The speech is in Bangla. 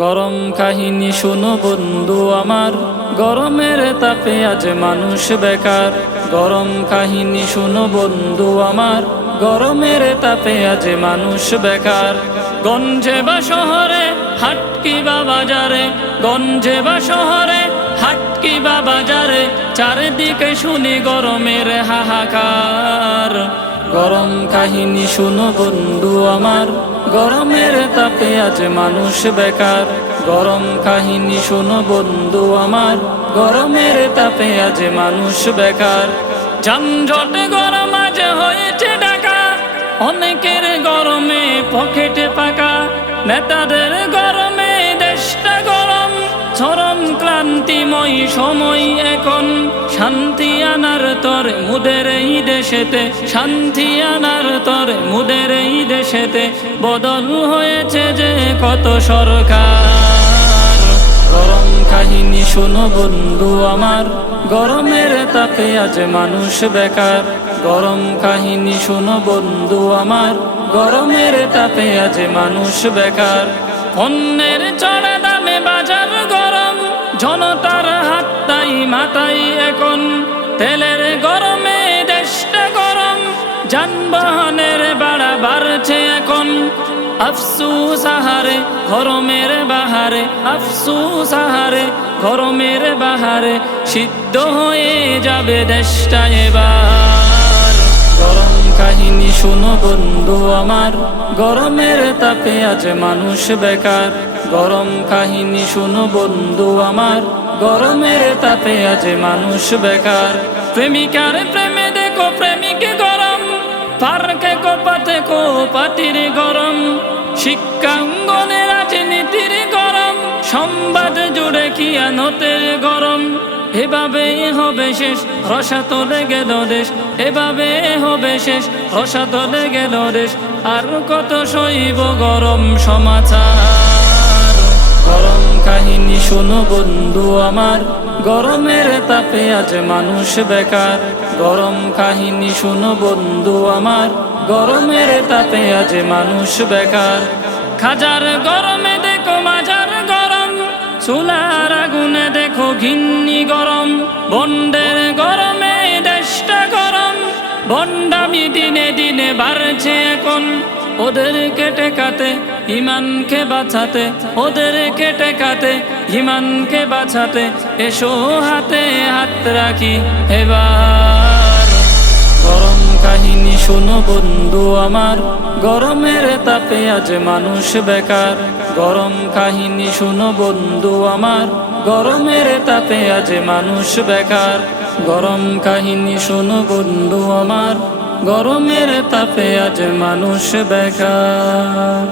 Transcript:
গরম কাহিনী শোনো বন্ধু আমার, গরমের তাপে আজ মানুষ বেকার। গরম কাহিনী শোনো বন্ধু আমার, গরমের তাপে আজ মানুষ বেকার। গঞ্জে বা শহরে হাট কিবা বাজারে, গঞ্জে বা শহরে হাট কিবা বাজারে, চারিদিকে শুনি গরমের হাহাকার। গরম কাহিনী শোনো বন্ধু আমার, গরমের তাপে আজ মানুষ বেকার। গরম কাহিনী শোনো বন্ধু আমার, গরমের তাপে আজ মানুষ বেকার। যানজটে গরম আজ হয়েছে ঢাকা, অনেকের গরমে পকেটে পাকা। নেতাদের গরমে দেশটা গরম, চরম ক্লান্তিময় সময় এখন। শান্তি আনার তরে মুদের এই দেশেতে, শান্তি আনার তরে মুদের এই দেশেতে বদল হয়েছে যে কত সরকার। গরম কাহিনী শোনো বন্ধু আমার, গরমের তাপে আজ মানুষ বেকার। গরম কাহিনী শোনো বন্ধু আমার, গরমের তাপে আজ মানুষ বেকার। অন্যের চড়া দামে বাজার গরম, জনতার হাত তাই মাথায় এখন। তেলের গরমে দেশটা গরম, যানবাহনের ভাড়া বাড়ছে এখন। আফসুস আহারে গরমের বাহারে, আফসুস আহারে গরমের বাহারে, সিদ্ধ হয়ে যাবে দেশটা এবার। গরম কাহিনী শোনো বন্ধু আমার, গরমের তাপে আজ মানুষ বেকার। গরম কাহিনী শোনো বন্ধু আমার, গরমের তাপে আজ মানুষ বেকার। প্রেমিকার প্রেমে দেখো প্রেমিকে গরম, পার্কে কোপাতে কোপাতির গরম। শিক্ষাঙ্গনে রাজনীতির গরম, সংবাদ জুড়ে কিয়ানতের গরম। এভাবে হবে শেষ, রসাতলে গেল দেশ, এভাবে হবে শেষ, রসাতলে গেল দেশ। আর কত সইব গরম সমাচার। গরম কাহিনী শোনো বন্ধু আমার, গরমের তাপে আজ মানুষ বেকার। গরম কাহিনী শোনো বন্ধু আমার, গরমের তাপে আজ মানুষ বেকার। খাজার গরমে দেখো মাজার গরম, চুলার আগুনে দেখো ঘিন্নি গরম। বন্ডের গরমে দেশটা গরম, বন্ডামি দিনে দিনে বাড়ছে এখন। ওদেরকে টেকাতে ইমানকে বাঁচাতে, ওদেরকে টেকাতে ইমানকে বাঁচাতে, এসো হাতে হাত রাখি এবার। গরম কাহিনী শোনো বন্ধু আমার, গরমের তাপে আজ মানুষ বেকার। গরম কাহিনী শোনো বন্ধু আমার, গরমের তাপে আজ মানুষ বেকার। গরম কাহিনী শোনো বন্ধু আমার, গরমের তাপে আজ মানুষ বেকার।